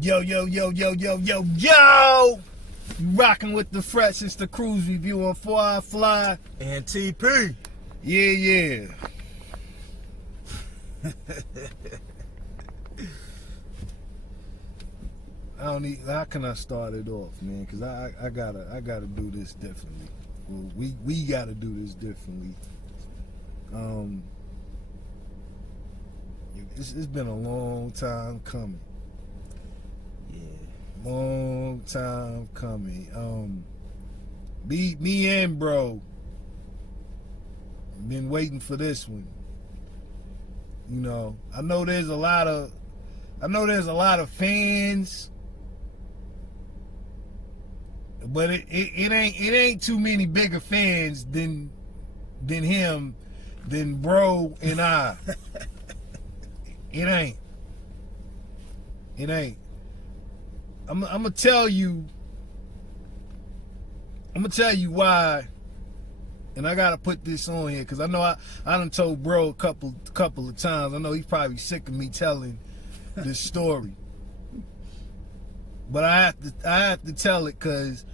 Yo, yo, yo, yo, yo, yo, yo! You rocking with the fresh. It's the KRUZE review on 4 Hour Fly. And TP. Yeah, yeah. How can I start it off, man? Because I gotta do this differently. Well, we gotta do this differently. It's been a long time coming. Yeah. Long time coming. Me and bro been waiting for this one. You know, I know there's a lot of fans, but it ain't too many bigger fans than him, than bro and I. It ain't. I'm gonna tell you why, and I gotta put this on here because I know I done told bro a couple of times. I know he's probably sick of me telling this story, but I have to tell it because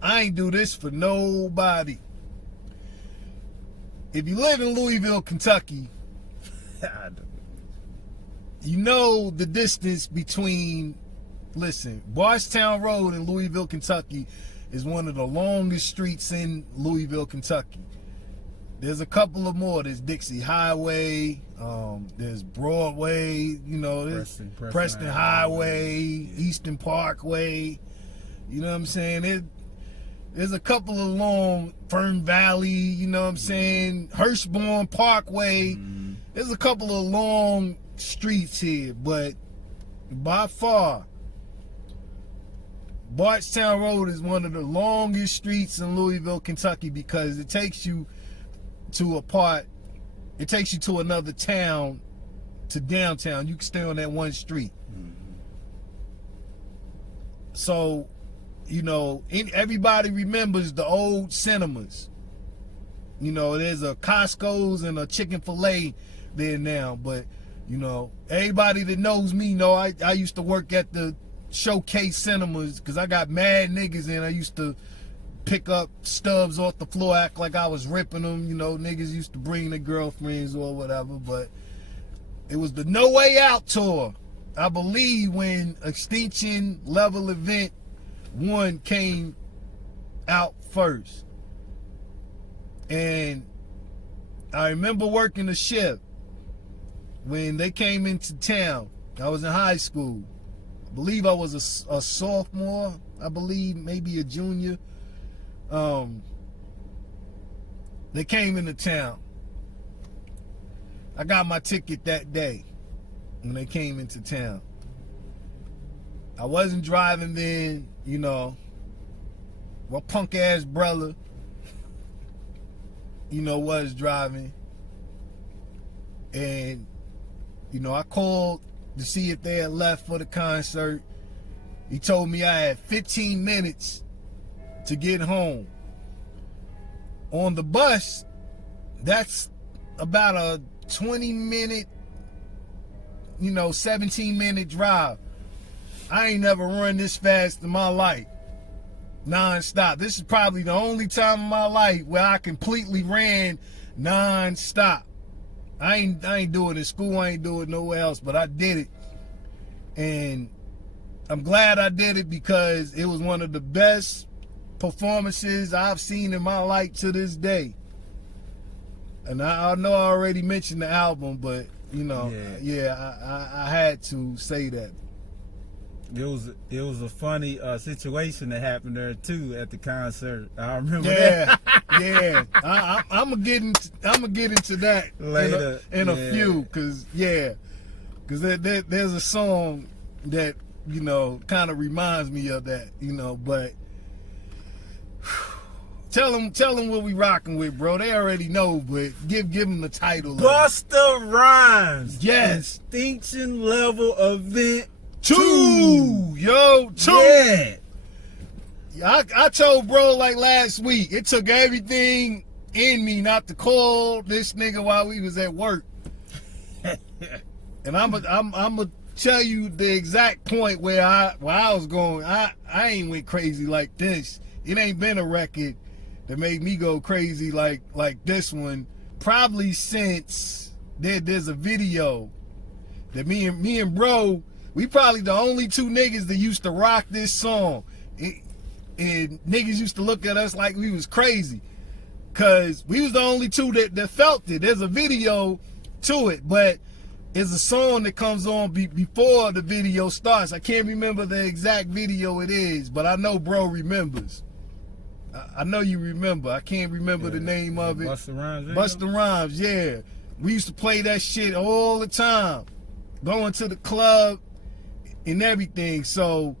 I ain't do this for nobody. If you live in Louisville, Kentucky, you know the distance between. Listen, Bardstown Road in Louisville, Kentucky is one of the longest streets in Louisville, Kentucky. There's a couple of more. There's Dixie Highway, there's Broadway, you know, there's Preston Highway, Eastern Parkway, you know what I'm saying? There's a couple of long, Fern Valley, you know what I'm saying? Hirschborn Parkway. There's a couple of long streets here, but by far, Bardstown Road is one of the longest streets in Louisville, Kentucky, because it takes you to another town, to downtown. You can stay on that one street. So, you know, everybody remembers the old cinemas. You know, there's a Costco's and a Chick-fil-A there now, but, you know, everybody that knows me know I used to work at the Showcase Cinemas because I got mad niggas in. I used to pick up stubs off the floor, act like I was ripping them. You know, niggas used to bring their girlfriends or whatever, but it was the No Way Out tour, I believe, when Extinction Level Event 1 came out first. And I remember working the shift when they came into town. I was in high school. I believe I was a sophomore, I believe, maybe a junior. They came into town. I got my ticket that day when they came into town. I wasn't driving then, you know. My punk ass brother, you know, was driving. And, you know, I called to see if they had left for the concert. He told me I had 15 minutes to get home. On the bus, that's about a 20-minute, you know, 17-minute drive. I ain't never run this fast in my life, non-stop. This is probably the only time in my life where I completely ran non-stop. I ain't do it in school, I ain't do it nowhere else, but I did it. And I'm glad I did it because it was one of the best performances I've seen in my life to this day. And I know I already mentioned the album, but you know, I had to say that. It was a funny situation that happened there too at the concert. I remember that. Yeah. I'm gonna get into that later in a few, cause there's a song that, you know, kind of reminds me of that, you know. But tell them what we rocking with, bro. They already know, but give them the title. Busta Rhymes. Yes. Extinction Level Event 2. Yo, 2. Yeah. I told bro like last week, it took everything in me not to call this nigga while we was at work. And I'm tell you the exact point where I was going. I ain't went crazy like this. It ain't been a record that made me go crazy like this one. Probably since there's a video that me and bro, we probably the only two niggas that used to rock this song. And niggas used to look at us like we was crazy. Cause we was the only two that felt it. There's a video to it, but it's a song that comes on before the video starts. I can't remember the exact video it is, but I know bro remembers. I know you remember. I can't remember the name of it. Busta Rhymes. Busta Rhymes, yeah. We used to play that shit all the time. Going to the club and everything. So,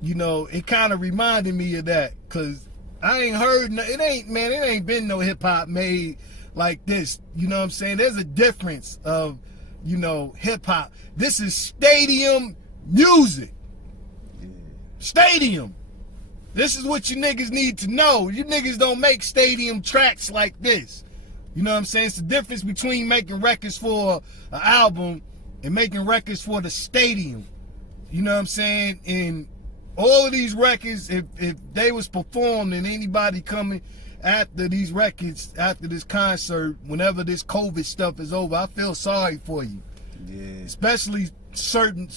you know, it kind of reminded me of that. Cause I ain't heard, it ain't been no hip hop made like this. You know what I'm saying? There's a difference of, you know, hip hop. This is stadium music. Yeah. Stadium. This is what you niggas need to know. You niggas don't make stadium tracks like this. You know what I'm saying? It's the difference between making records for an album and making records for the stadium. You know what I'm saying? And all of these records, if they was performed and anybody coming after these records, after this concert, whenever this COVID stuff is over, I feel sorry for you. Yeah. Especially certain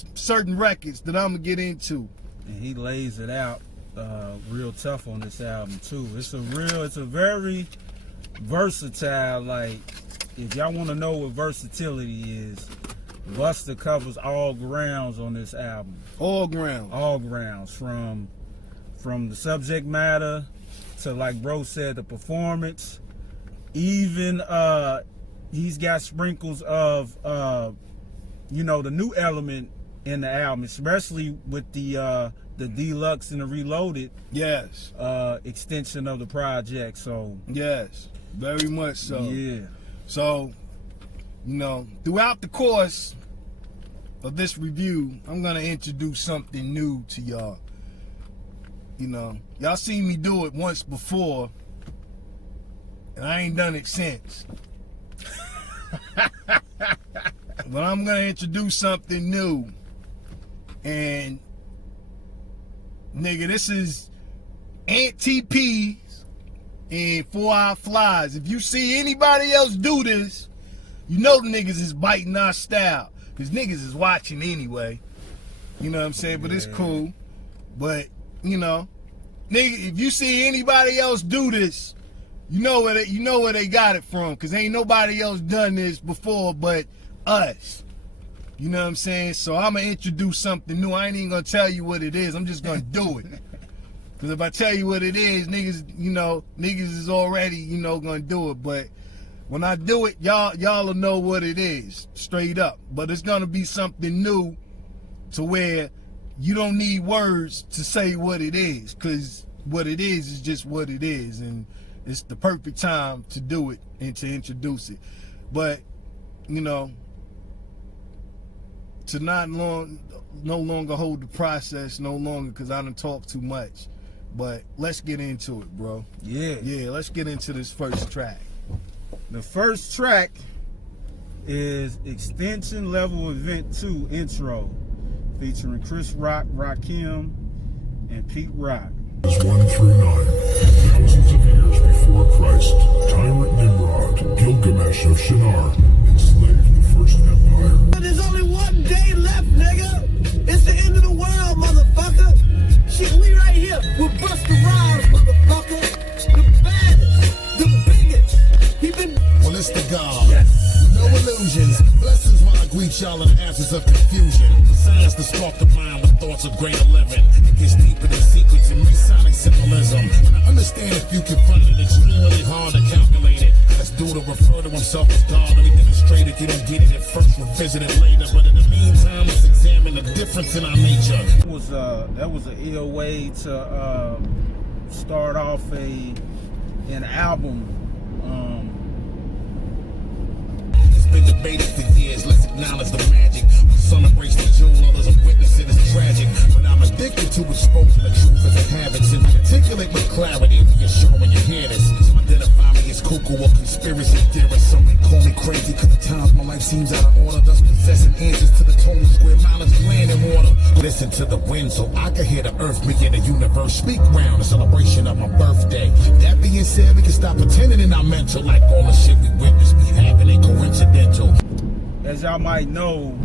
records that I'm gonna get into. And he lays it out real tough on this album too. It's a very versatile, like, if y'all want to know what versatility is, Busta covers all grounds on this album. All grounds. All grounds, from the subject matter to, like bro said, the performance. Even he's got sprinkles of you know, the new element in the album, especially with the deluxe and the reloaded. Yes. Extension of the project. So yes, very much so. Yeah. So, you know, throughout the course of this review, I'm gonna introduce something new to y'all. You know, y'all seen me do it once before, and I ain't done it since. But I'm gonna introduce something new. And nigga, this is Anti-P's and 4 Hour Flies. If you see anybody else do this, you know the niggas is biting our style. Cause niggas is watching anyway. You know what I'm saying? But it's cool. But, you know, nigga, if you see anybody else do this, you know where they got it from. Cause ain't nobody else done this before but us. You know what I'm saying? So I'm gonna introduce something new. I ain't even gonna tell you what it is. I'm just gonna do it. Cause if I tell you what it is, niggas is already, you know, gonna do it. But when I do it, y'all will know what it is, straight up. But it's gonna be something new to where you don't need words to say what it is. Cause what it is just what it is. And it's the perfect time to do it and to introduce it. But, you know, to no longer hold the process no longer, because I done talked too much. But let's get into it, bro. Yeah, let's get into this first track. The first track is Extinction Level Event 2 Intro, featuring Chris Rock, Rakim, and Pete Rock. 1 through 9, thousands of years before Christ, tyrant Nimrod, Gilgamesh of Shinar, enslaved the first empire. There's only one day left, nigga. It's the end of the world, motherfucker. Shit, we right here with Busta Rhymes, motherfucker. The baddest, the biggest. He been. Well, it's the God. Yes. No illusions. Blessings while I greet y'all in answers of confusion. Science to spark the mind with thoughts of greater living. It gets deeper than secrets and Masonic symbolism. I understand if you confront it, it's really hard to calculate it. That's due to refer to himself as God. Let me demonstrate it. You don't get it at first, revisit it later. But in the meantime, let's examine the difference in our nature. That was an ill way to start off an album. It's been debated for years. Let's acknowledge the magic. Some embrace the jewel, others are witnessing it's tragic. But I'm addicted to exposing the truth as it habits and articulate with clarity. Reassure when you hear this. So identify me as cuckoo or conspiracy theorist. Some may call me crazy because the times my life seems out of order. Thus possessing answers to the total square mileage listen to the wind so I can hear the earth, me and the universe speak round. A celebration of my birthday. That being said, we can stop pretending in our mental like all the shit we witness be happening coincidental. As y'all might know,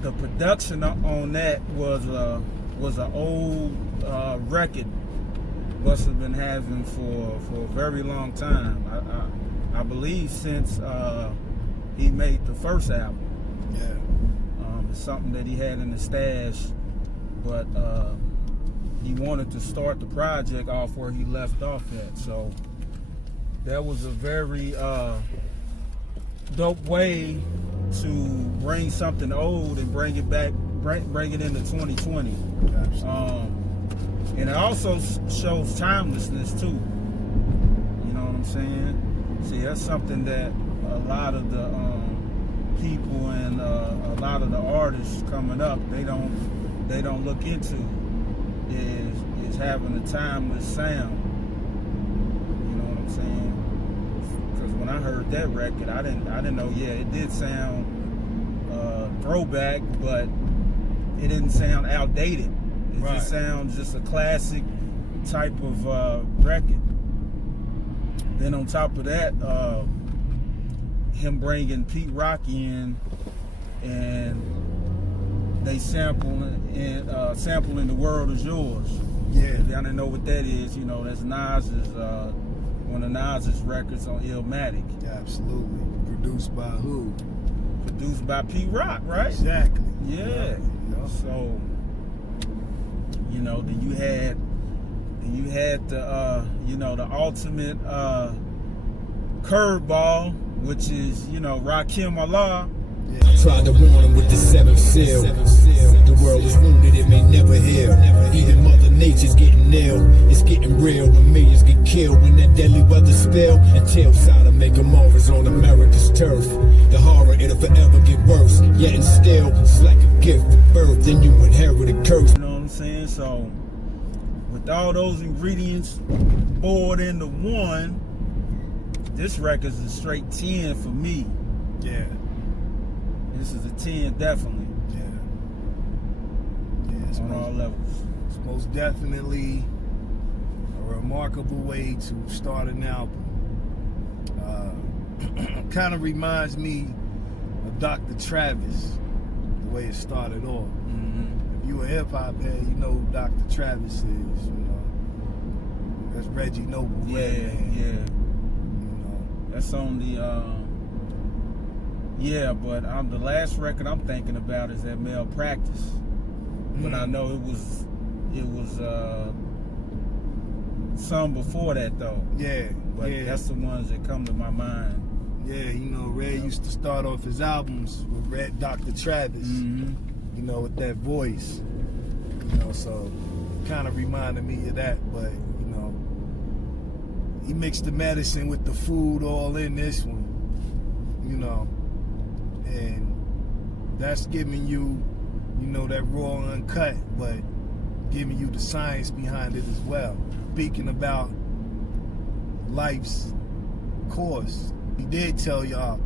the production on that was an old record Busta been having for a very long time. I believe since he made the first album. Yeah. It's something that he had in the stash, but he wanted to start the project off where he left off at. So that was a very dope way to bring something old and bring it back, bring it into 2020. And it also shows timelessness too. You know what I'm saying? See, that's something that a lot of the people and a lot of the artists coming up they don't look into is having a timeless sound. You know what I'm saying? Because when I heard that record, I didn't know. Yeah, it did sound throwback, but it didn't sound outdated. It just sounds just a classic type of record. Then on top of that, him bringing Pete Rock in and they sampling The World Is Yours. Yeah. If y'all didn't know what that is, you know, that's Nas's one of Nas's records on E.L.E. Yeah, absolutely. Produced by who? Produced by Pete Rock, right? Exactly. Yeah. Yeah. So, you know, then you had the you know, the ultimate curveball, which is, you know, Rakim Allah. Tried to warn him with the seventh seal. The world is wounded, it may never heal. Even Mother Nature's getting ill. It's getting real when millions get killed. When that deadly weather spill and Tailside make them Marvins on America's turf. The horror, it'll forever get worse. Yet and still, it's like a gift at birth. Then you inherit a curse. You know what I'm saying? So, with all those ingredients poured into one, this record's a straight 10 for me. Yeah. This is a 10, definitely. Yeah. It's on all levels. It's most definitely a remarkable way to start an album. Kind of reminds me of Dr. Travis, the way it started off. Mm-hmm. If you a hip hop head, you know who Dr. Travis is. You know, that's Reggie Noble. Yeah, Redman. yeah. You know, That's on the. Yeah, but the last record I'm thinking about is that Malpractice. But I know it was some before that though. Yeah, But yeah. that's the ones that come to my mind. Yeah, you know, Red used to start off his albums with Red Dr. Travis. Mm-hmm. You know, with that voice. You know, so it kind of reminded me of that. But you know, he mixed the medicine with the food all in this one. You know. And that's giving you, you know, that raw and uncut, but giving you the science behind it as well. Speaking about life's course. He did tell y'all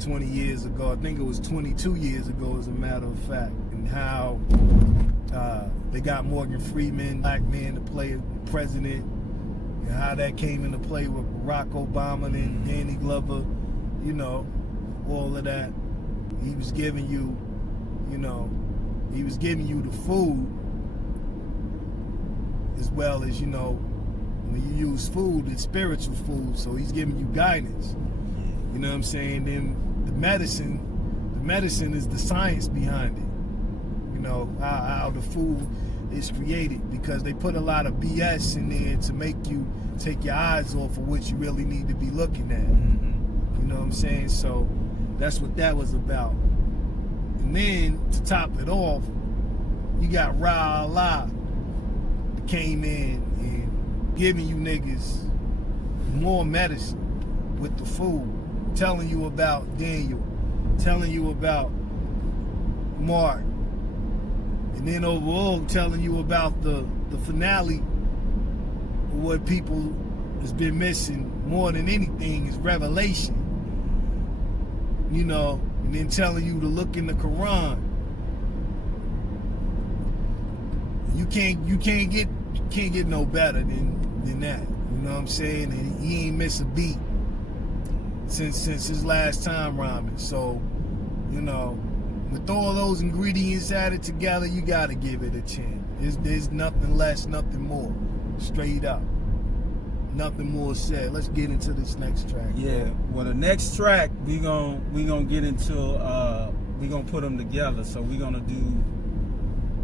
20 years ago, I think it was 22 years ago as a matter of fact, and how they got Morgan Freeman, black man, to play the president, and how that came into play with Barack Obama and Danny Glover, you know, all of that. He was giving you, you know, he was giving you the food as well as, you know, when you use food, it's spiritual food, so he's giving you guidance. You know what I'm saying? Then the medicine is the science behind it. You know, how the food is created, because they put a lot of BS in there to make you take your eyes off of what you really need to be looking at. Mm-hmm. You know what I'm saying? So that's what that was about. And then to top it off, you got Ra that came in and giving you niggas more medicine with the food, telling you about Daniel, telling you about Mark, and then overall telling you about the finale of what people has been missing more than anything is revelation. You know, and then telling you to look in the Quran You can't get no better than that. You know what I'm saying? And he ain't miss a beat since his last time rhyming. So, you know, with all those ingredients added together, you gotta give it a 10. There's nothing less, nothing more. Straight up. Nothing more said. Let's get into this next track. Yeah. Bro. Well, the next track we gonna get into. We gonna put them together. So we gonna do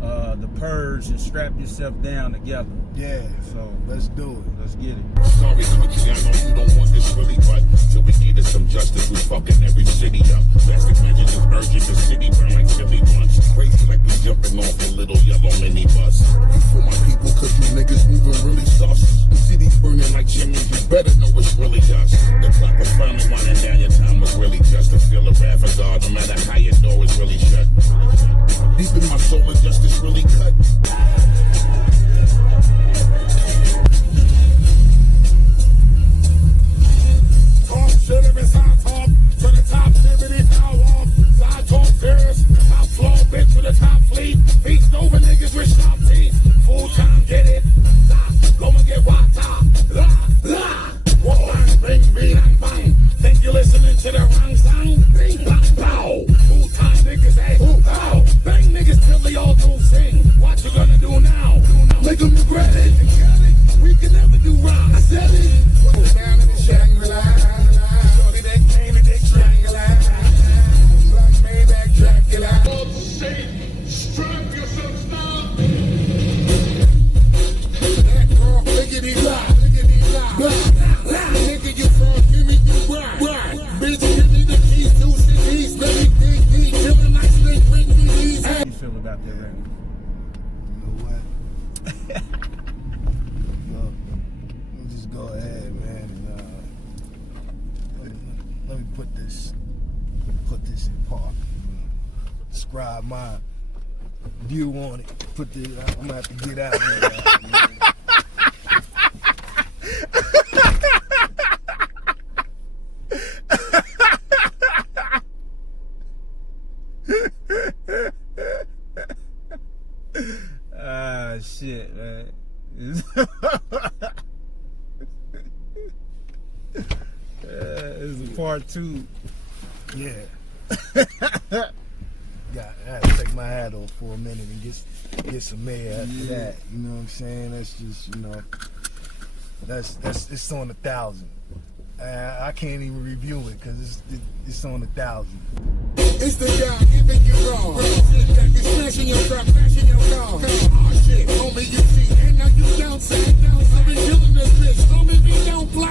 the Purge and Strap Yourself Down together. Yeah. So let's do it. Let's get it. Sorry, Switchy, I know you don't want this really, but till we get us some justice, we fucking every city up. Plastic measures is urgent, the city burn like chili blunts. Crazy like we jumping off a little yellow minibus. You for my people, cause you niggas moving really sus. The city's burning like chimneys, you better know it's really us. The clock was finally winding down, your time was really just to feel the wrath of God, no matter how your door is really shut. Deep in my soul, the justice really cut. Should have been side talk to the top, liberty, power off. Side talk fierce, top floor, bitch with the top fleet. Feast over niggas with sharp teeth. Full time, get it. Go and get water. One bring beat and bang. Think you listening to the wrong sign? Bing, bang, bow. Full time niggas, hey, bow. Bang niggas till they all do sing. What you gonna do now? Make them regret it. We can never do wrong. I said it. Go down in the Shangri-La. Strap yourself down. That girl, lickety blah, lickety blah. Nigga, you from, give me the ride. Bitch, give me the keys to cities. Let me dig deep, feeling like slick, bring me these. How you feel about that record? You know what? Look, we'll just go ahead, man, and let me put this in park. Describe my view on it. I'm gonna have to get out of here. Ah, shit, man. This is part 2. Yeah. I had to take my hat off for a minute and get some air after that. You know what I'm saying? That's just, you know, that's it's on 1,000. I can't even review it because it's on 1,000. It's the guy giving you wrong. That be smashing your truck, crashing your car. Oh shit, homie, you see, and now you downside. I've been killing this bitch. Homie, me don't fly.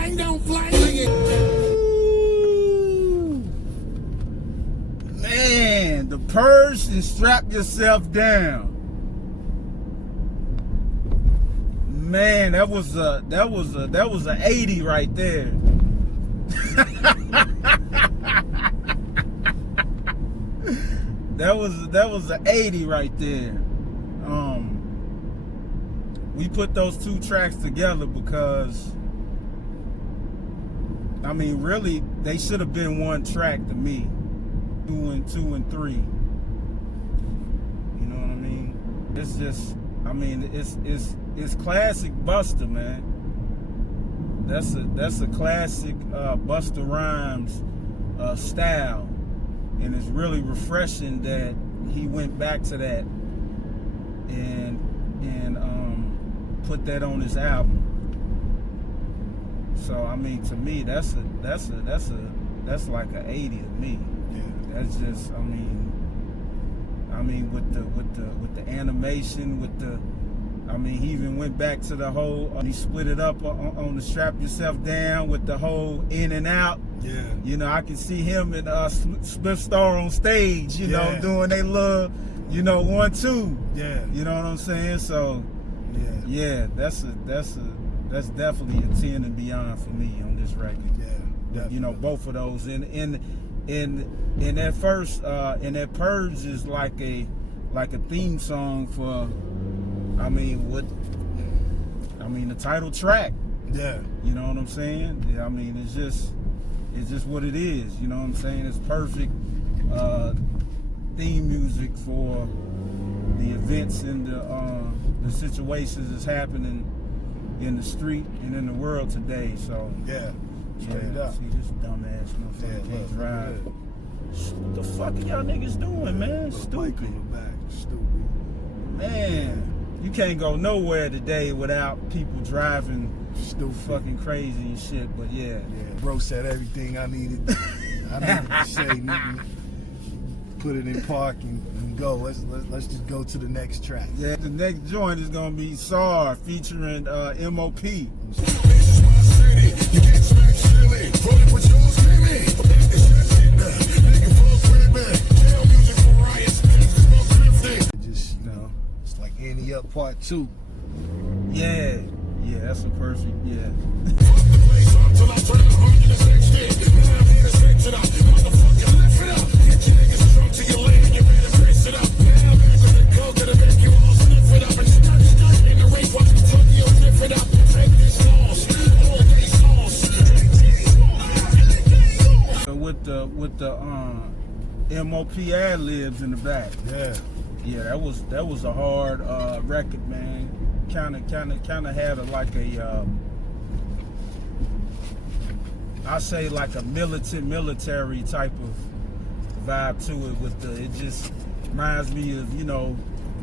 Man, the Purge and Strap Yourself Down. Man, that was a 80 right there. that was an 80 right there. We put those 2 tracks together because, I mean, really, they should have been one track to me. 2 and 3. You know what I mean? It's just, I mean, it's classic Busta, man. That's a classic Busta Rhymes style, and it's really refreshing that he went back to that and put that on his album. So I mean, to me, that's like an 80 to me. Yeah. That's just, I mean, with the animation, I mean, he even went back to the whole, he split it up on the Strap Yourself Down with the whole in and out. Yeah. You know, I can see him and Spliff Star on stage, you know, doing they little, 1-2. Yeah. You know what I'm saying? So, yeah, that's definitely a 10 and beyond for me on this record. Yeah. Definitely. You know, both of those. In that first, in that Purge is like a theme song for, the title track. Yeah. You know what I'm saying? I mean, it's just what it is. You know what I'm saying? It's perfect theme music for the events in the situations that's happening in the street and in the world today. So Yeah. Straight up. see this dumbass motherfucker can't drive. What the fuck are y'all niggas doing, man? Bike Stupid. on the back. Stupid. Man, you can't go nowhere today without people driving Stupid. fucking crazy and shit. But yeah, Yeah, bro said everything I needed to say. Nigga. Put it in park and go. Let's just go to the next track. yeah. The next joint is gonna be Czar featuring MOP. You can't smack silly. Rolling with yours, baby. It's that shit now. Nigga, fuck with me. Tell music for riots. Smoke 50. Just, it's like Annie Up Part 2. Yeah, that's a perfect. Yeah. Fuck the place up till I turn 160. Now I'm here to switch it up. Motherfucking lift it up. Get your niggas drunk till you're laying. You better brace it up. Now I'm back with the coke to make you all sniff it up and stunt in the race. Watch the truck, you'll lift it up. Take this loss. All these loss. With the MOP ad libs in the back. Yeah. That was a hard record, man. Kind of had I say like a military type of vibe to it. It just reminds me of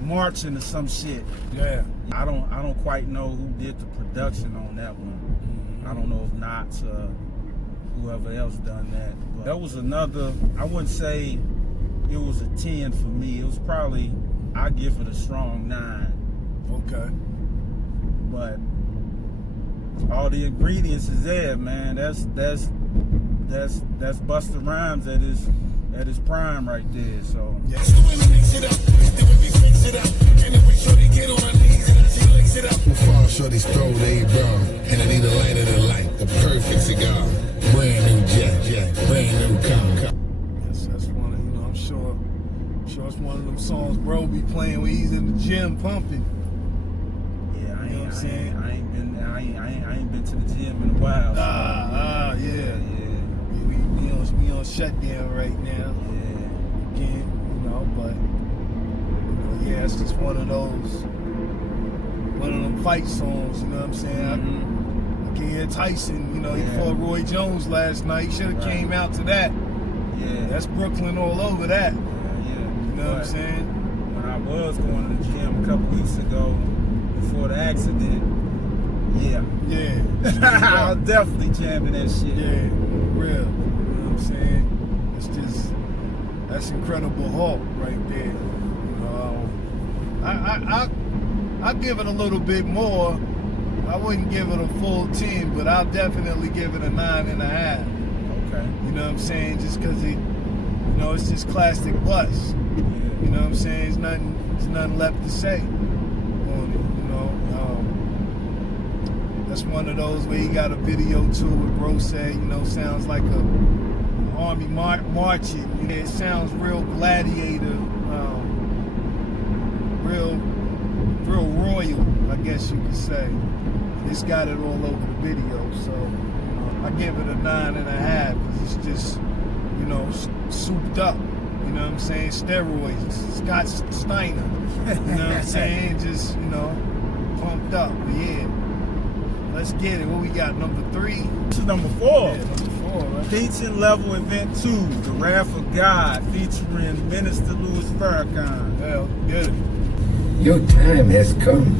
marching or some shit. Yeah. I don't quite know who did the production on that one. I don't know if Knots whoever else done that. But that was another. I wouldn't say it was a 10 for me. It was probably, I give it a strong 9. Okay. But all the ingredients is there, man. That's Busta Rhymes at his prime right there. So Yeah. So when we mix it up, then we fix it up, and then we shorty get on her knees and she licks it up. Before shorty's throw they brown, and I need a lighter than light, the perfect cigar, brand new jet, brand new car. That's one of I'm sure it's one of them songs bro be playing when he's in the gym pumping. yeah, I You know what I'm saying? ain't been to the gym in a while. So, Yeah. We on shutdown right now. yeah. Again, but yeah, it's just one of them fight songs, you know what I'm saying? I can hear Tyson, he fought Roy Jones last night. He should have came out to that. Yeah. That's Brooklyn all over that. Yeah. You know what I'm saying? When I was going to the gym a couple weeks ago, before the accident, yeah. I was definitely jamming that shit. Yeah, real. You know what I'm saying? That's Incredible Hulk right there. I give it a little bit more. I wouldn't give it a full 10, but I'll definitely give it a 9.5. Okay. You know what I'm saying? Just because it's just classic Bus. Yeah. You know what I'm saying? There's nothing left to say on it. That's one of those where he got a video to it. Bro said, sounds like a army marching. It sounds real gladiator, real royal, I guess you could say. It's got it all over the video, so I give it a 9.5 because it's just, souped up. You know what I'm saying? Steroids, Scott Steiner. You know what I'm saying? Just, pumped up. But yeah, let's get it. What we got? Number 3? This is number 4. Yeah, number 4, right? Featuring Level Event 2, The Wrath of God, featuring Minister Louis Farrakhan. Hell, good. Your time has come.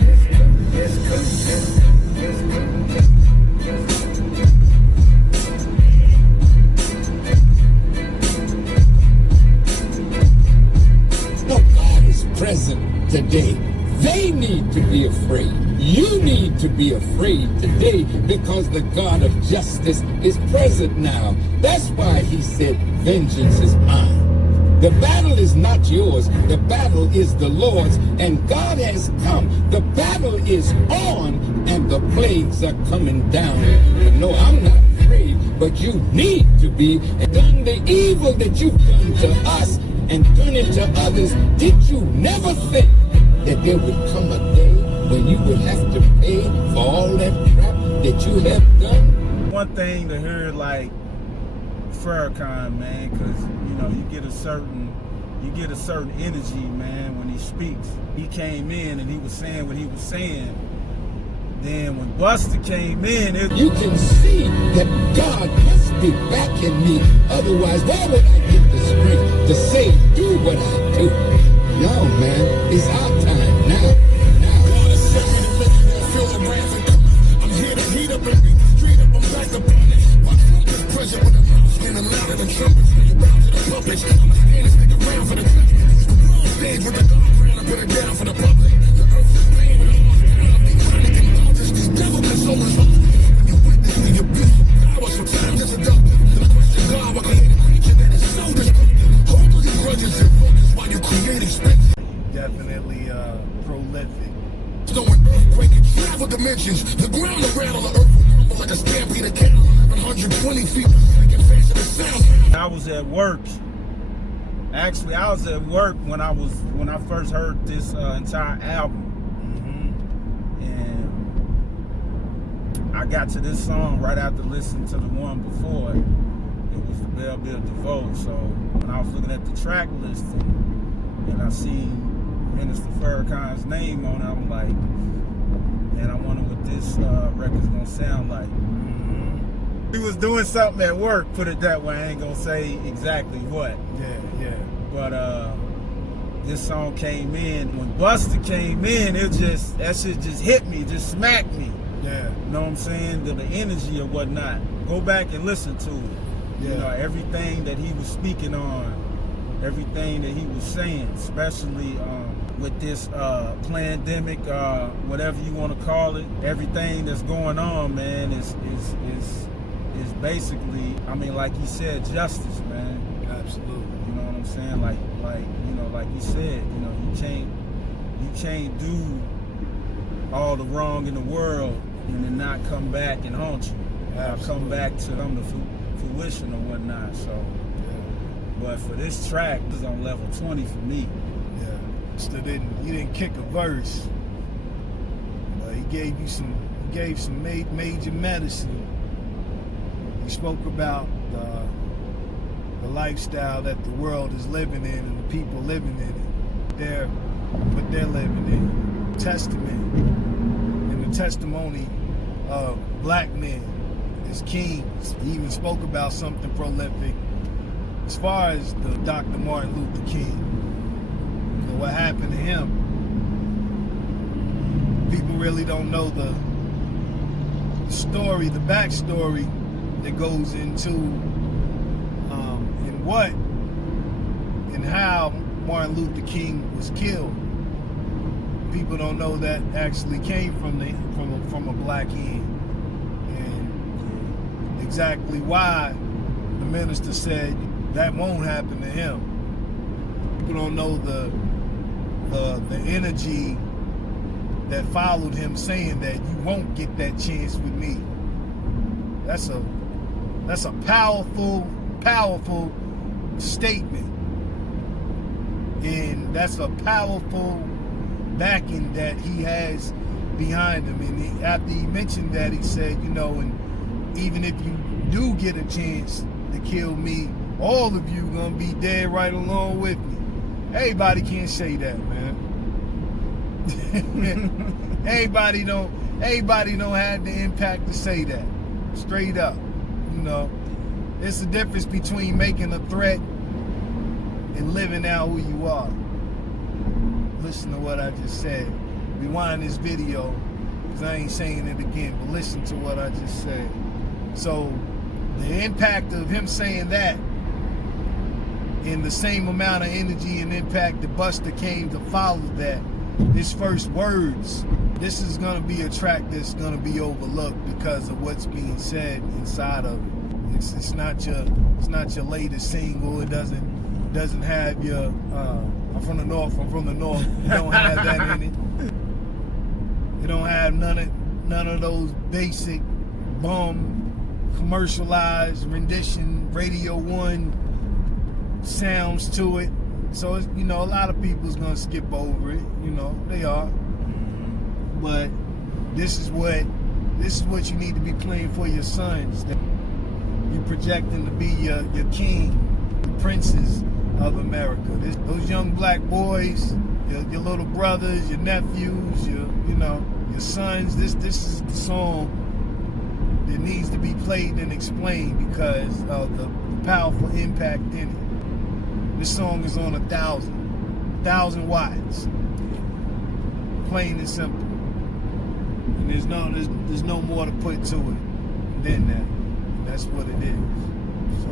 God is present today. They need to be afraid. You need to be afraid today because the God of justice is present now. That's why he said, vengeance is mine. The battle is not yours. The battle is the Lord's, and God has come. The battle is on, and the plagues are coming down. But no, I'm not afraid, but you need to be. And done the evil that you've done to us and done it to others. Did you never think that there would come a day when you would have to pay for all that crap that you have done? One thing to hear like Farrakhan, man, because you get a certain you get a certain energy, man, when he speaks. He came in and he was saying what he was saying. Then when Busta came in, you can see that God must be backing me. Otherwise, why would I get the strength to say, do what I do? Yo, man, it's our time now. God has sent me to make that feel the wrath and come. I'm here to heat up and beat the street up. I'm back up on it. Watch this pressure with the mouth screaming louder than trumpets. You bound to the puppets. I'm a stand stick around for the stage with the dog brand. I put it down for the public. The earth is paying it all. These devil consolers. You witness to your beast. Power sometimes it's a double. The question God, what created creature that is so destructive. Hold those grudges and focus while you create expect. Definitely prolific. Snowing earthquake and travel dimensions. The ground will rattle, the earth will rumble like a stampede of cattle. 120 feet per second, faster than sound. I was at work. Actually, I was at work when I first heard this entire album. I got to this song right after listening to the one before it. It was the Bell Biv DeVoe. So when I was looking at the track list and I seen Minister Farrakhan's name on it, I'm like, man, I wonder what this record's gonna sound like. He was doing something at work, put it that way. I ain't gonna say exactly what. Yeah. But this song came in. When Busta came in, that shit just hit me, just smacked me. Yeah. You know what I'm saying? The energy or whatnot. Go back and listen to it. Yeah. You know, everything that he was speaking on, everything that he was saying, especially with this pandemic, whatever you want to call it, everything that's going on, man, is basically, I mean, like he said, justice, man. Absolutely. You know what I'm saying? Like you know, like you said, you know, you can't do all the wrong in the world and then not come back and haunt you. Come back to come to fruition or whatnot. So, but for this track, this is on level 20 for me. Yeah. Still he didn't kick a verse. He gave some major medicine. He spoke about the lifestyle that the world is living in and the people living in it. What they're living in. Testament and the testimony of black men as kings. He even spoke about something prolific as far as the Dr. Martin Luther King. You know, what happened to him. People really don't know the story, the backstory that goes into and what and how Martin Luther King was killed. People don't know that actually came from a black end, and exactly why the minister said that won't happen to him. People don't know the energy that followed him saying that you won't get that chance with me. That's a powerful statement, and that's a powerful backing that he has behind him. And after he mentioned that, he said, you know, and even if you do get a chance to kill me, all of you gonna be dead right along with me. Everybody can't say that, man. everybody don't have the impact to say that. Straight up. You know, it's the difference between making a threat and living out who you are. Listen to what I just said. Rewind this video, because I ain't saying it again, but listen to what I just said. So, the impact of him saying that, in the same amount of energy and impact that Busta came to follow that, his first words, this is going to be a track that's going to be overlooked because of what's being said inside of it. It's not your latest single. It doesn't have your I'm from the north. You don't have that in it. You don't have none of those basic bum commercialized rendition Radio 1 sounds to it. So it's, you know, a lot of people's gonna skip over it. You know, they are. But this is what you need to be playing for your sons. You projecting to be your king, the princes of America. Those young black boys, your little brothers, your nephews, your sons. This is the song that needs to be played and explained because of the powerful impact in it. This song is on 1,000 watts. Plain and simple. And there's no more to put to it than that. And that's what it is. So,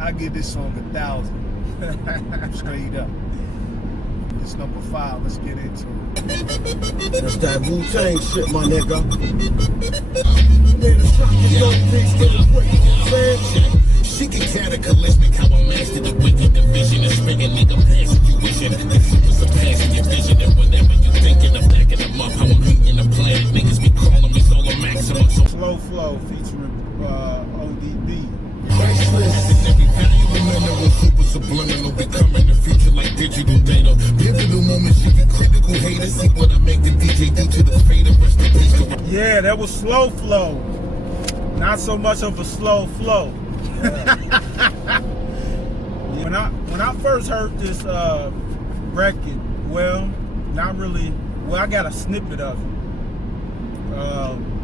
I give this song 1,000. Straight up. It's number 5. Let's get into it. That's that Wu-Tang shit, my nigga. Man, the shotgun don't fix it quick. She can cataclysmic how I mastered the wicked division and spinning nigga past intuition. If it was surpassing your vision and whatever you thinking of backing them up, how I'm eating the planet. Niggas be calling me solar maximum. So Slow Flow featuring ODB. priceless and every valuable mineral super subliminal, becoming the future like digital data. Pivotal moments, she get critical haters. See what I make the DJ do to the fader. Rest in peace to Yeah, that was Slow Flow. Not so much of a slow flow. When I first heard this record, well, not really. Well, I got a snippet of it.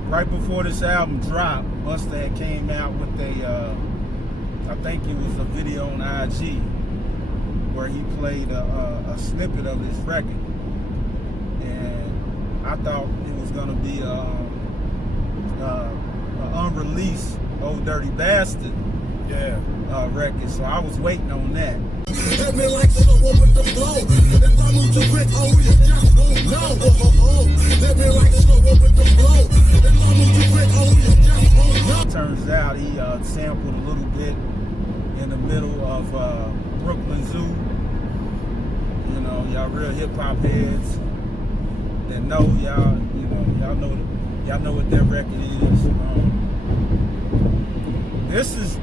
Right before this album dropped, Busta had came out with I think it was a video on IG where he played a snippet of this record, and I thought it was gonna be a unreleased Old Dirty Bastard record, so I was waiting on that. Let me like someone with the flow. If I move too quick, oh, you just won't know. Let me like someone with the flow. If I move too quick, oh, you just won't know. Turns out he sampled a little bit in the middle of Brooklyn Zoo. You know, y'all real hip hop heads that know y'all know what that record is.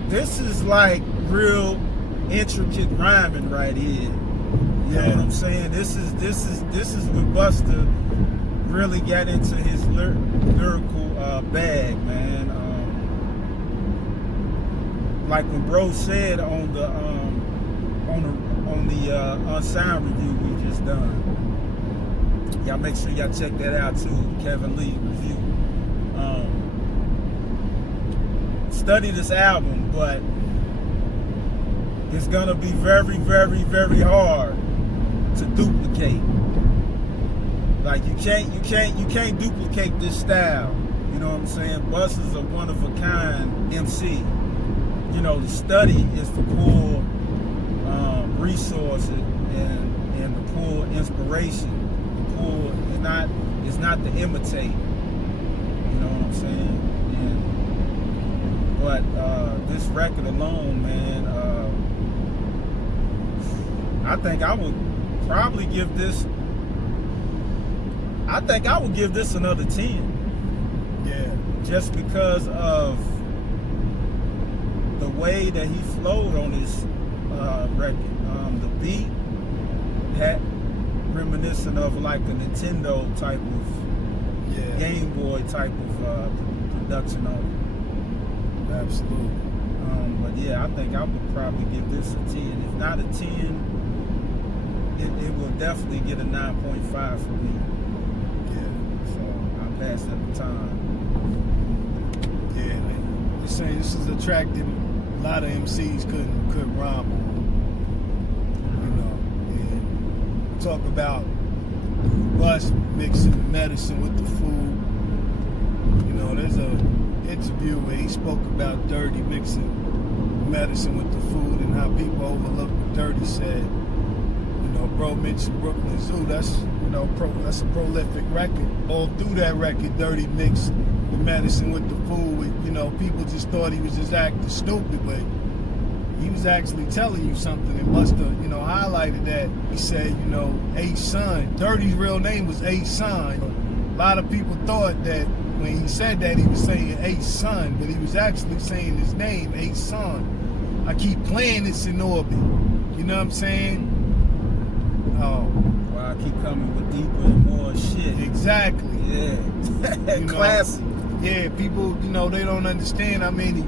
This is like real intricate rhyming right here. You know what I'm saying? This is when Busta really got into his lyrical bag, man. Like when Bro said on the unsigned review we just done. Y'all make sure y'all check that out too, Kevin Lee review. Study this album, but it's gonna be very, very, very hard to duplicate. Like you can't duplicate this style. You know what I'm saying? Busta's a one of a kind MC. You know, the study is to pull resources and to pull inspiration. To pull it's not to imitate. You know what I'm saying? But this record alone, man, I think I would probably give this. I think I would give this another 10. Yeah. Just because of the way that he flowed on this record. The beat had reminiscent of like a Nintendo type of Game Boy type of production on it. Absolutely. But yeah, I think I would probably give this a 10. If not a 10, it will definitely get a 9.5 for me. Yeah. So I passed at the time. Yeah, man. Just saying, this is a track that a lot of MCs couldn't rhyme on. You know, and talk about us mixing the medicine with the food. You know, there's a interview where he spoke about Dirty mixing medicine with the food and how people overlook what Dirty said. You know, Bro mentioned Brooklyn Zoo. That's that's a prolific record. All through that record, Dirty mixed the medicine with the food. You know, people just thought he was just acting stupid, but he was actually telling you something. And Busta, highlighted that. He said, A-Son. Dirty's real name was A-Son. A lot of people thought that when he said that, he was saying A-Son, but he was actually saying his name, A-Son. I keep playing this in orbit. You know what I'm saying? Well, I keep coming with deeper and more shit. Exactly. Yeah. Classic. Yeah, people, they don't understand how many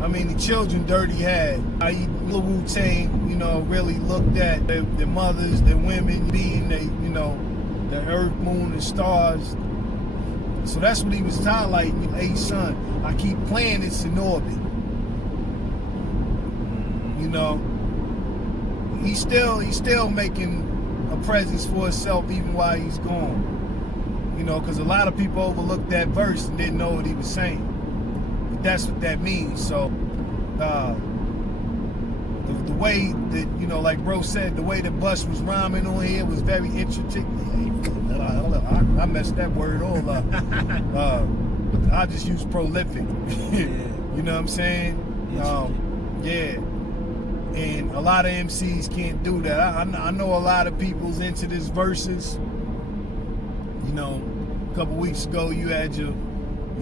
how many children Dirty had. How the Wu-Tang, you know, really looked at their mothers, their women being, the earth, moon, and stars. So that's what he was highlighting. You know, hey, son, I keep planets in orbit. You know, he's still making a presence for himself even while he's gone. You know, because a lot of people overlooked that verse and didn't know what he was saying. But that's what that means. So, the way that, you know, like bro said, the way that Bust was rhyming on here was very intricate. I messed that word all up. I just use prolific. You know what I'm saying? Yeah. And a lot of MCs can't do that. I know a lot of people's into this verses. You know, a couple weeks ago you had your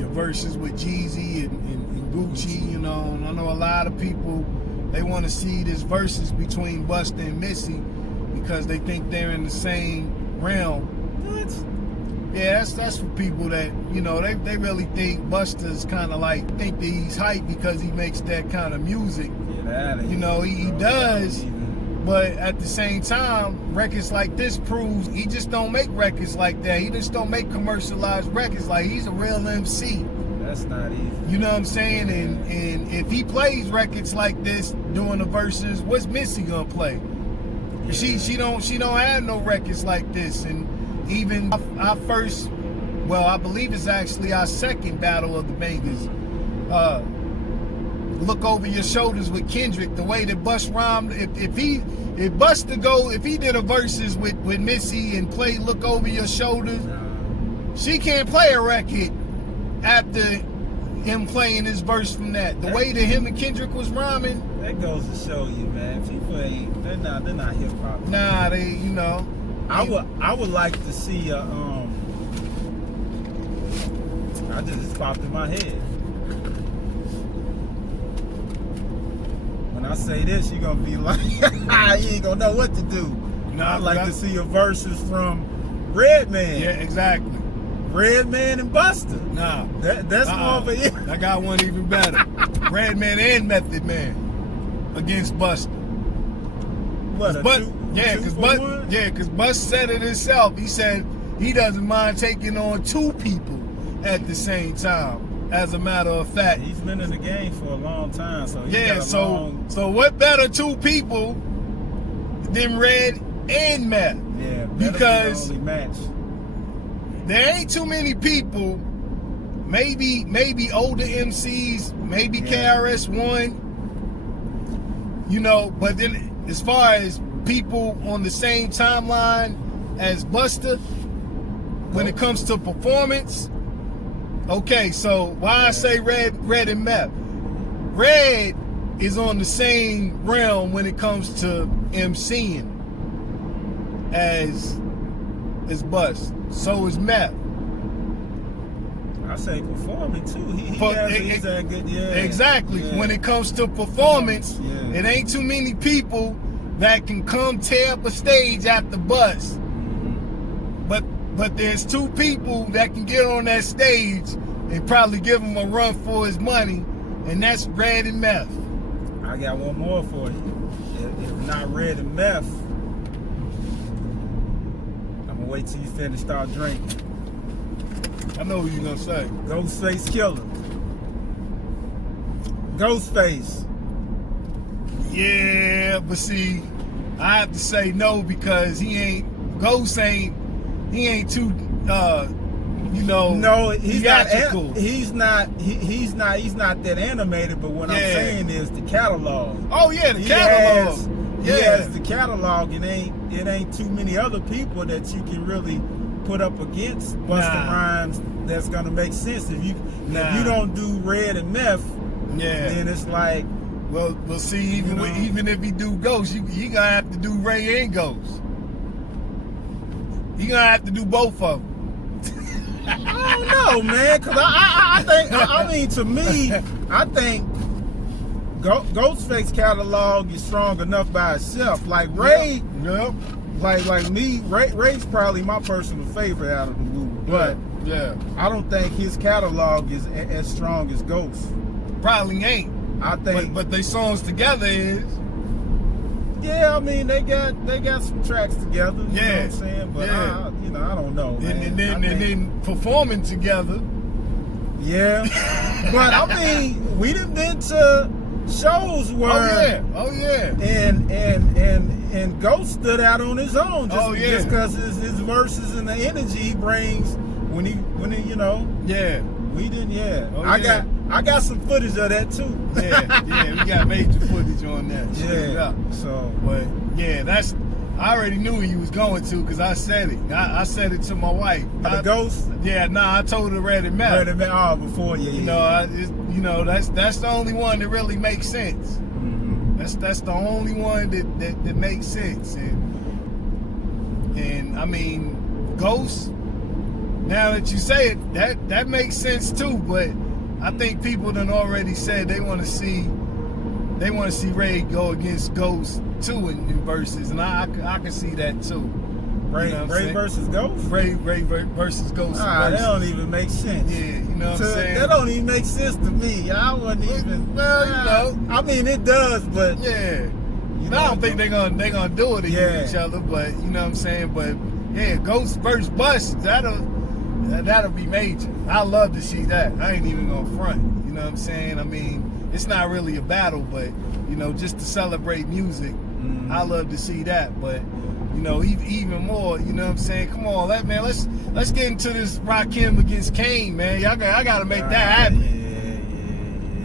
verses with Jeezy and Gucci, you know, and I know a lot of people, they want to see this verses between Busta and Missy because they think they're in the same realm. Yeah, that's for people that, you know, they really think Busta's kind of like, think that he's hype because he makes that kind of music. You know, he does. But at the same time, records like this proves he just don't make records like that. He just don't make commercialized records. Like, he's a real MC. That's not easy. You know what I'm saying? And if he plays records like this doing the verses, what's Missy gonna play? She don't have no records like this. And even our first, well, I believe it's actually our second Battle of the Bangers. Look Over Your Shoulders with Kendrick, the way that Bust rhymed. If he did a verses with Missy and played Look Over Your Shoulders, she can't play a record after him playing his verse from that. The way that him and Kendrick was rhyming. That goes to show you, man. People they're not hip hop. Nah, they, you know. I would like to see I just popped in my head. When I say this, you're gonna be like, you ain't gonna know what to do. Nah, I'd like to see your verses from Redman. Yeah, exactly. Redman and Busta. Nah. That's more of a I got one even better. Redman and Method Man against Busta. What, Because Bust said it himself. He said he doesn't mind taking on two people at the same time. As a matter of fact, he's been in the game for a long time, so so what better two people than Red and Meth? Yeah, because be the only match. There ain't too many people. Maybe older MCs, maybe KRS-One. You know, but then as far as people on the same timeline as Busta, when it comes to performance. Okay, so why I say Red and Meth? Red is on the same realm when it comes to MCing as Bust. So is Meth. I say performing too. He's that good. Yeah. Exactly. Yeah. When it comes to performance, it ain't too many people that can come tear up a stage after Bust. But there's two people that can get on that stage and probably give him a run for his money, and that's Red and Meth. I got one more for you. If not Red and Meth, I'm gonna wait till you finish start drinking. I know what you're gonna say. Ghostface Killer. Ghostface. Yeah, but see, I have to say no because he ain't too, No, he's theatrical. He's not that animated. But what I'm saying is the catalog. Oh yeah, the catalog. He has the catalog, and it ain't too many other people that you can really put up against Busta Rhymes that's gonna make sense. If you don't do Red and Meth, then it's like, well, see, even if he do Ghost, you gonna have to do Ray and Ghost. You gonna have to do both of them. I don't know, man, because I think to me, I think Ghostface catalog is strong enough by itself. Like Ray, like me, Ray's probably my personal favorite out of the group, but I don't think his catalog is as strong as Ghost. Probably ain't. I think, but they songs together is. yeah, I mean they got some tracks together. You know what Yeah. I'm saying? But Yeah. I don't know, man. And I think- then performing together. yeah. But I mean, we done been to shows where Oh yeah. and Ghost stood out on his own just Yeah. because his verses and the energy he brings when he you know. Yeah. We didn't, yeah. Oh, I got some footage of that too. Yeah, we got major footage on that. Straight Yeah. up. So, But yeah, I already knew he was going to because I said it. I said it to my wife. the Ghost, Yeah, I told her Red and Mel. before, yeah. You know, that's the only one that really makes sense. Mm-hmm. That's the only one that makes sense. And I mean, Ghost. Now that you say it, that makes sense too. But I think people done already said they want to see Ray go against Ghost too in verses, and I can see that too. Ray, You know what I'm Ray saying? versus Ghost. Ray versus Ghost. That verses. don't even make sense. Yeah, you know what I'm saying? That don't even make sense to me. I wouldn't even. Well, you know. I mean, it does, but Yeah. You I don't think they're gonna do it against each other, but you know what I'm saying. But yeah, Ghost versus Bust, that'll be major. I love to see that. I ain't even gonna front. You know what I'm saying? I mean, it's not really a battle, but you know, just to celebrate music, I love to see that. But you know, even more, you know what I'm saying? Come on, let's get into this Rakim against Kane, man. I gotta make that happen.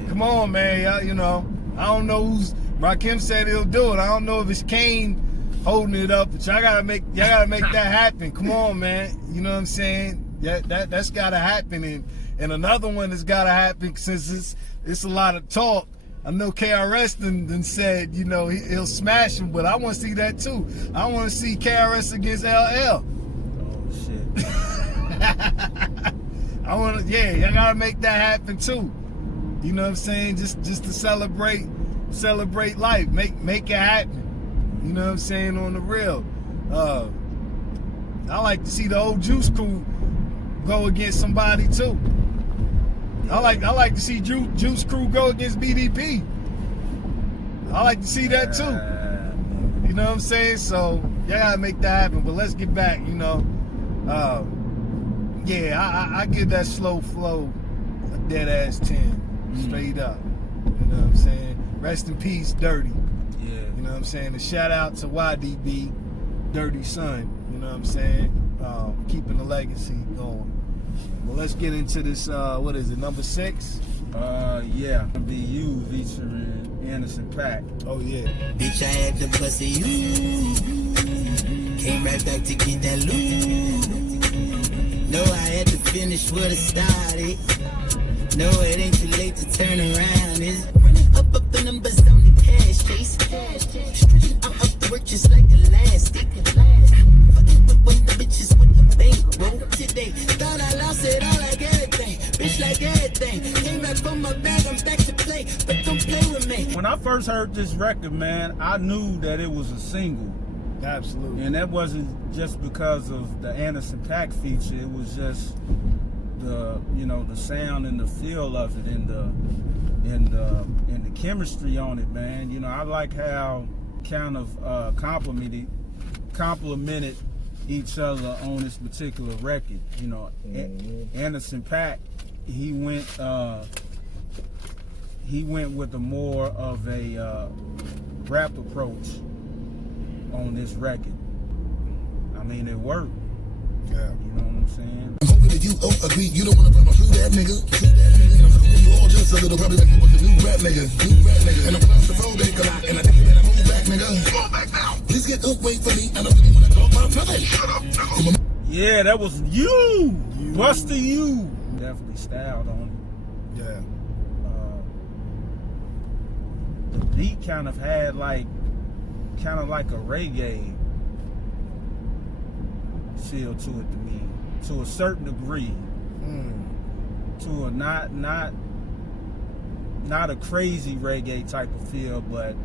Yeah. Come on, man. You know, I don't know who's. Rakim said he'll do it. I don't know if it's Kane holding it up, but y'all gotta make that happen. Come on, man. You know what I'm saying? That's gotta happen. And another one that's gotta happen, since it's a lot of talk. I know KRS done said, you know, he'll smash him, but I want to see that too. I want to see KRS against LL. Oh shit. Y'all gotta make that happen too. You know what I'm saying? Just to celebrate life. Make it happen. You know what I'm saying? On the real. I like to see the old Juice Crew go against somebody too. I like to see Juice Crew go against BDP. I like to see that too. You know what I'm saying? So y'all gotta make that happen. But let's get back, you know. I give that slow flow a dead ass 10. Straight up. You know what I'm saying? Rest in peace, Dirty. Yeah. You know what I'm saying? A shout out to YDB, Dirty Son. You know what I'm saying? Keeping the legacy going. Well, let's get into this. What is it? Number 6? Yeah. Be You featuring Anderson .Paak. Oh yeah. Bitch, I had to bust it, you. Came right back to get that loot. No, I had to finish what I started. No, it ain't too late to turn around. It's running up the numbers on the cash chase. Stretching out up the work just like elastic. Fucking with the bitches with the bankroll today. Thought I lost it all like everything. Bitch like everything. Came back from my bag, I'm back to play. But don't play with me. When I first heard this record, man, I knew that it was a single. Absolutely. And that wasn't just because of the Anderson .Paak feature. It was just the sound and the feel of it, and the chemistry on it, man. You know, I like how kind of complimented each other on this particular record. You know, Anderson .Paak, he went with a more of a rap approach on this record. I mean, it worked. Yeah. You know what I'm saying? I'm hoping that you agree. You don't wanna run through that nigga. And I'm hoping you all just a little probably like you was a new rap nigga. And I'm claustrophobic a lot. And I think you better move back, nigga. Fall back now. Please get away from me. I don't really wanna talk about nothing. Shut up, nigga. Yeah, that was you. Busta You. Definitely styled on it. Yeah. The beat kind of had like a reggae feel to it to me, to a certain degree. To a not a crazy reggae type of feel, but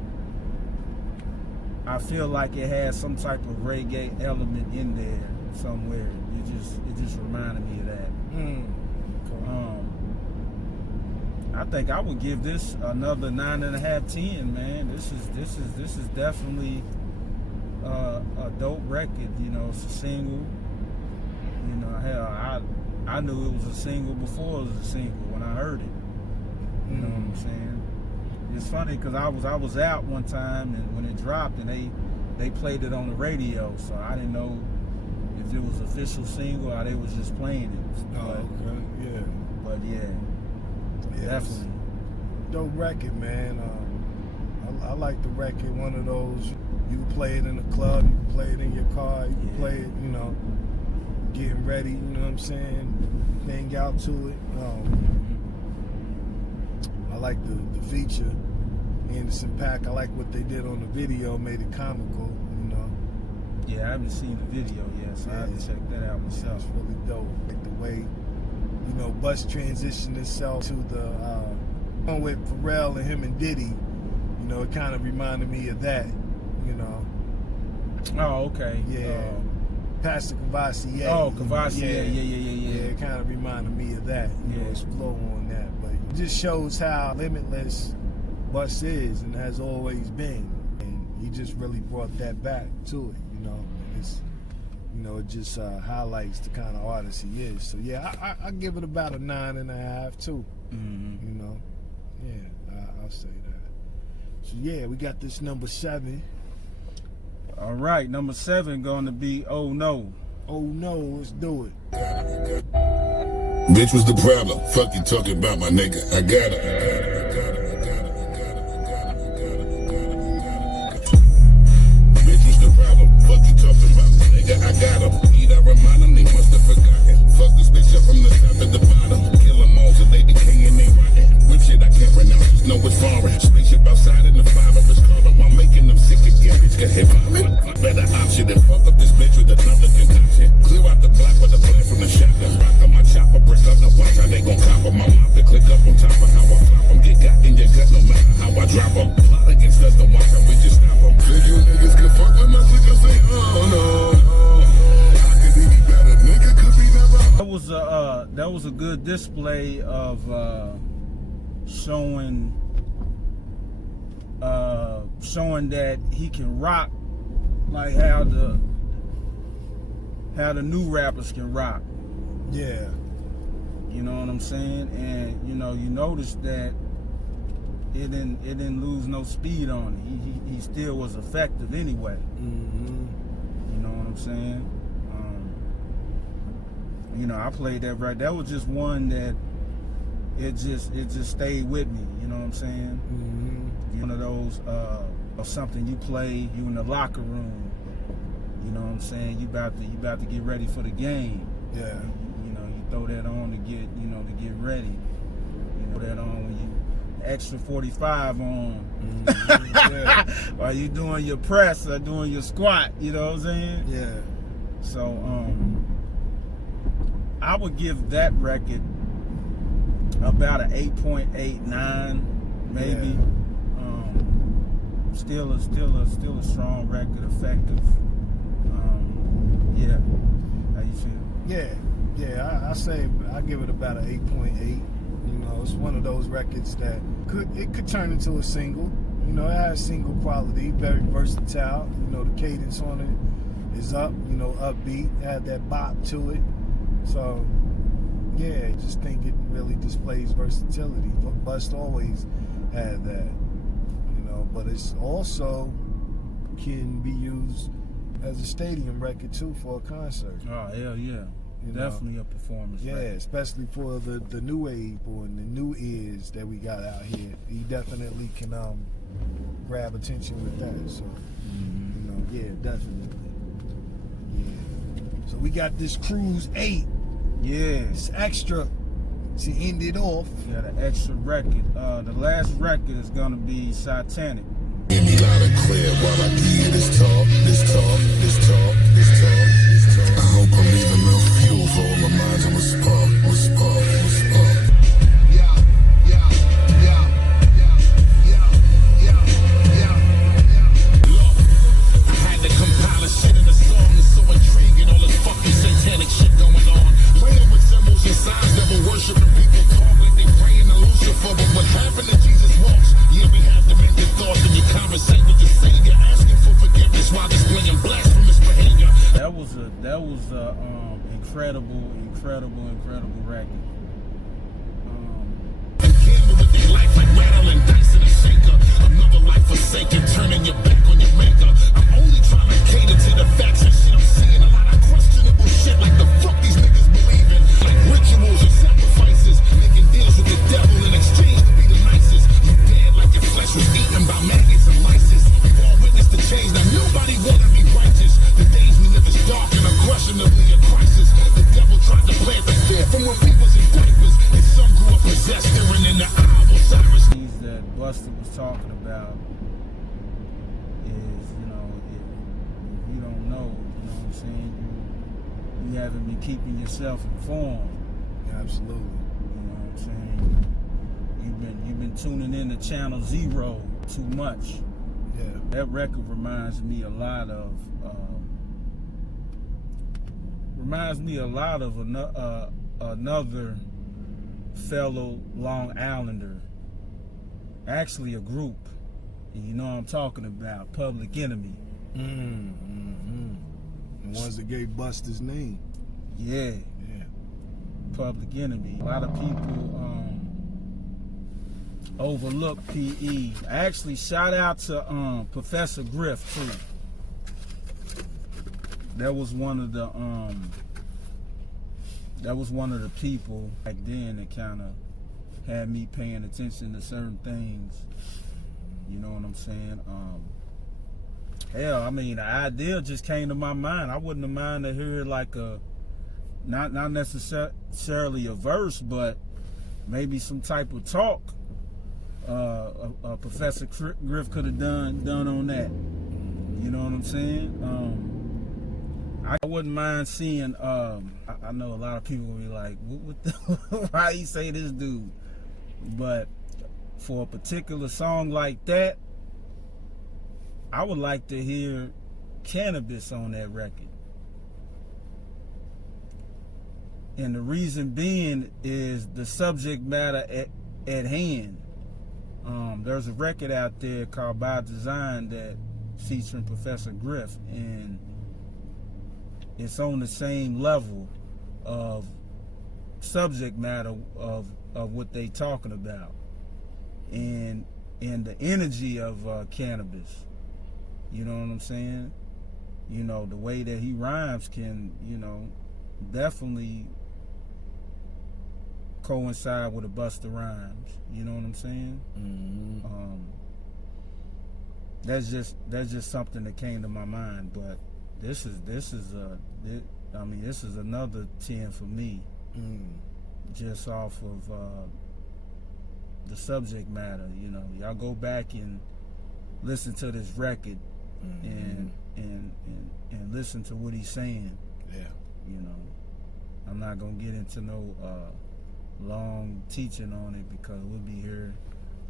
I feel like it has some type of reggae element in there somewhere. It just reminded me of that. I think I would give this another 9.5, 10, man. This is definitely a dope record. You know, it's a single. You know, hell, I knew it was a single before it was a single when I heard it. You know what I'm saying? It's funny because I was out one time and when it dropped and they played it on the radio, so I didn't know if it was official single or they was just playing it. Okay, yeah. But yeah, definitely. Dope record, man. I like the record. One of those you can play it in the club, you can play it in your car, you can play it, you know, getting ready. You know what I'm saying? Hang out to it. I like the feature, Anderson .Paak. I like what they did on the video, made it comical, you know. Yeah, I haven't seen the video yet, so I have to check that out myself. It's really dope. Like the way, you know, Bus transitioned itself to the one with Pharrell and him and Diddy. You know, it kind of reminded me of that, you know. Oh, okay. Yeah. Pastor Kvassier. Oh, Kvassier. Yeah. It kind of reminded me of that. You know, his flow on that. But it just shows how limitless Bus is and has always been. And he just really brought that back to it, you know. And it's, you know, it just highlights the kind of artist he is. So yeah, I give it about a 9.5 too. Mm-hmm. You know, yeah, I'll say that. So yeah, we got this number 7. All right, number 7 going to be Oh No. Oh No, let's do it. Bitch was the problem. Fuck you talking about my nigga. I got her. Bitch was the problem. Fuck you talking about my nigga. I got her. Need I remind them they must have forgotten. Fuck this bitch up from the top to the bottom. Kill them all so they decay and they rotten. Which shit I can't pronounce. Just know it's foreign. Spaceship outside in the 5 of his car while making them sick again. Bitch got hit vomit. Better option than fuck up this bitch with another concoction. Clear out the block with a plan from the shotgun. Rock on my chopper, brick up the watch how they gon' copper. My mouth to click up on top of how I flop them. Get got in your gut no matter how I drop them. Plot against us, don't watch how we just stop them. If you niggas can fuck with my chick, I say, oh no. I could be better, nigga could be never. That was a good display of showing that he can rock like how the new rappers can rock. Yeah. You know what I'm saying? And you know, you notice that it didn't lose no speed on it. He still was effective anyway. Mm-hmm. You know what I'm saying? You know, I played that right. That was just one that it just stayed with me. You know what I'm saying? Mm-hmm. One of those of something you play, you in the locker room. You know what I'm saying? You about to get ready for the game. Yeah. You know, you throw that on to get ready. You know that on when you extra 45 on. Mm-hmm. Yeah. While you doing your press or doing your squat. You know what I'm saying? Yeah. So I would give that record about an 8.89, maybe. Yeah. Still a strong record, effective. Yeah. How you feel? Yeah. I say I give it about an 8.8. You know, it's one of those records that could turn into a single. You know, it has single quality, very versatile. You know, the cadence on it is up. You know, upbeat, had that bop to it. So, yeah, I just think it really displays versatility. Busta always had that, you know, but it's also can be used as a stadium record too for a concert. Oh, hell yeah. Definitely a performance record. Especially for the new wave or the new ears that we got out here. He definitely can grab attention with that. So, you know, yeah, definitely. Yeah. So we got this KRUZE 8. Yeah. It's extra to end it off. Yeah, the extra record. The last record is gonna be Satanic. Hear me loud and clear while I give you this talk. I hope I'm leaving no fuel for all the minds and was spark. Signs that were worshiping people talk like they praying to Lucifer, but was a incredible record. Life like rattling dice in a shaker. Another life forsaken, turning your back on your maker. I'm only trying to cater to the facts and shit. I'm seeing a lot of questionable shit. Like the fuck these niggas believe in. Like rituals and sacrifices. Making deals with the devil in exchange to be the nicest. You dead like your flesh was eaten by maggots and lices. We've all witnessed the change. Now nobody wanna be righteous. The days we live is dark and unquestionably a crisis. The devil tried to plant the fear from when we was in diapers. And some grew up possessed, staring in the eye. Things that Busta was talking about is, you know, if you don't know, you know what I'm saying, you haven't been keeping yourself informed. Absolutely. You know what I'm saying? You've been tuning in to Channel Zero too much. Yeah. That record reminds me a lot of another fellow Long Islander. Actually a group, and you know what I'm talking about, Public Enemy. The ones that gave Busta's name. Yeah. Public Enemy. A lot of people overlook PE. Actually, shout out to Professor Griff too. That was one of the people back then that kind of had me paying attention to certain things. You know what I'm saying? Hell, I mean, the idea just came to my mind. I wouldn't have minded to hear like a, not necessarily a verse, but maybe some type of talk. Professor Griff could have done on that. You know what I'm saying? I wouldn't mind seeing. I know a lot of people will be like, "What the? Why you say this dude?" But for a particular song like that, I would like to hear cannabis on that record. And the reason being is the subject matter at hand. There's a record out there called By Design that featuring Professor Griff, and it's on the same level of subject matter of what they talking about, and the energy of cannabis. You know what I'm saying? You know, the way that he rhymes can, you know, definitely coincide with a Busta rhymes. You know what I'm saying? That's just something that came to my mind. But this is another 10 for me. Just off of the subject matter. You know, y'all go back and listen to this record and listen to what he's saying. Yeah. You know, I'm not gonna get into no long teaching on it because we'll be here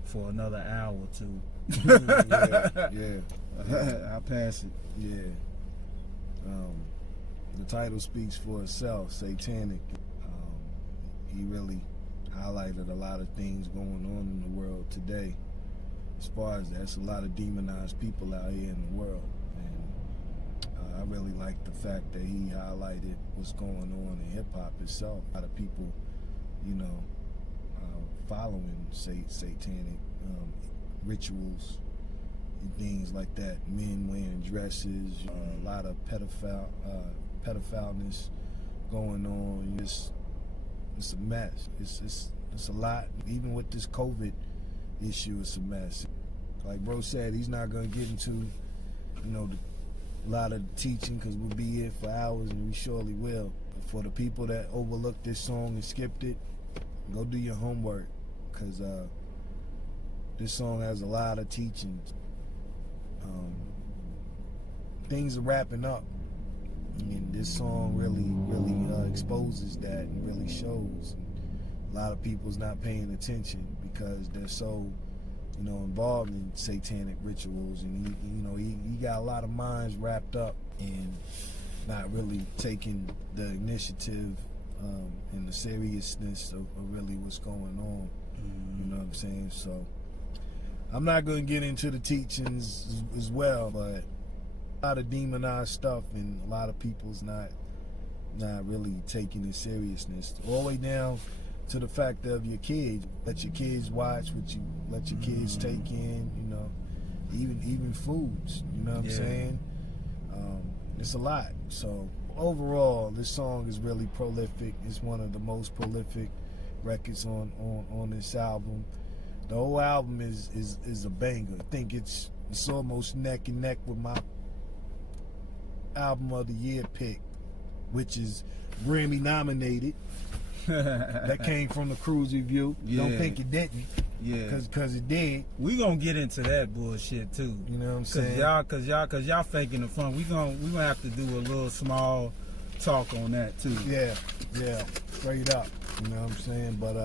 for another hour or two. Yeah. I'll pass it. Yeah. The title speaks for itself, Satanic. He really highlighted a lot of things going on in the world today. As far as that's a lot of demonized people out here in the world. And I really like the fact that he highlighted what's going on in hip-hop itself. A lot of people, you know, following satanic rituals and things like that. Men wearing dresses, a lot of pedophileness going on. It's a mess. It's a lot. Even with this COVID issue, it's a mess. Like bro said, he's not gonna get into, you know, a lot of the teaching because we'll be here for hours, and we surely will. But for the people that overlooked this song and skipped it, go do your homework, because this song has a lot of teachings. Things are wrapping up, and this song really exposes that and really shows. A lot of people's not paying attention because they're so, you know, involved in satanic rituals, and he got a lot of minds wrapped up and not really taking the initiative and the seriousness of really what's going on. You know what I'm saying? So I'm not going to get into the teachings as well, but a lot of demonized stuff, and a lot of people's not not really taking it seriousness. All the way down to the fact of your kids. Let your kids watch what you let your kids take in, you know, even foods, you know what I'm saying? It's a lot. So overall, this song is really prolific. It's one of the most prolific records on this album. The whole album is a banger. I think it's almost neck and neck with my album of the year pick, which is Grammy nominated. That came from the KRUZE review. Don't think it didn't. Yeah. Cause it did. We gonna get into that bullshit too. You know what I'm saying? Cause y'all faking the fun. We gonna have to do a little small talk on that too. Yeah. Straight up. You know what I'm saying? But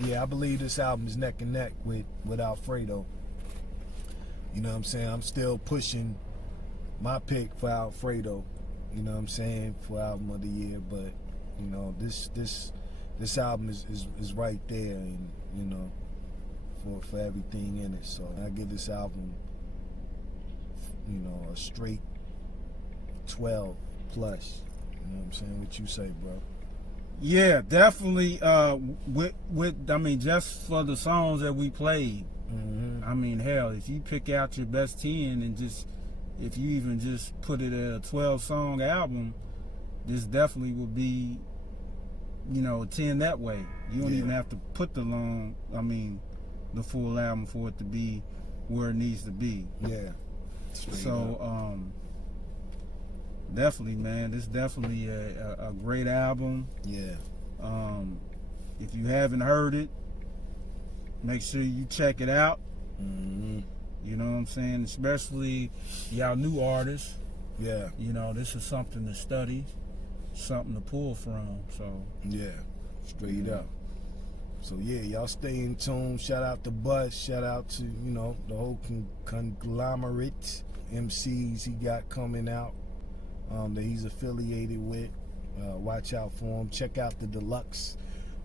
yeah, I believe this album is neck and neck with Alfredo. You know what I'm saying? I'm still pushing my pick for Alfredo. You know what I'm saying? For album of the year, but you know, this album is right there, and you know, for everything in it. So I give this album, you know, a straight 12 plus. You know what I'm saying? What you say, bro? Yeah, definitely. With I mean, just for the songs that we played. I mean, hell, if you pick out your best 10 and if you even just put it at a 12-song album, this definitely would be, you know, 10 that way. You don't even have to put the full album for it to be where it needs to be. Yeah. So, definitely, man, this is definitely a great album. Yeah. If you haven't heard it, make sure you check it out. You know what I'm saying? Especially y'all new artists. Yeah. You know, this is something to study, something to pull from. So yeah, straight up. So yeah, y'all stay in tune. Shout out to Buzz. Shout out to, you know, the whole conglomerate MCs he got coming out that he's affiliated with. Watch out for him. Check out the deluxe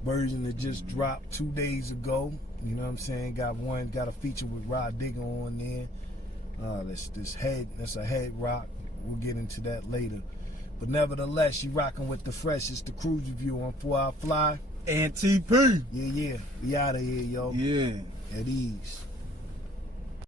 version that just dropped 2 days ago. You know what I'm saying? Got a feature with Rod Digger on there. That's a head rock. We'll get into that later. But nevertheless, you rocking with the freshest, the KRUZE review on 4 Hour Fly. and TP. Yeah. We out of here, yo. Yeah. At ease.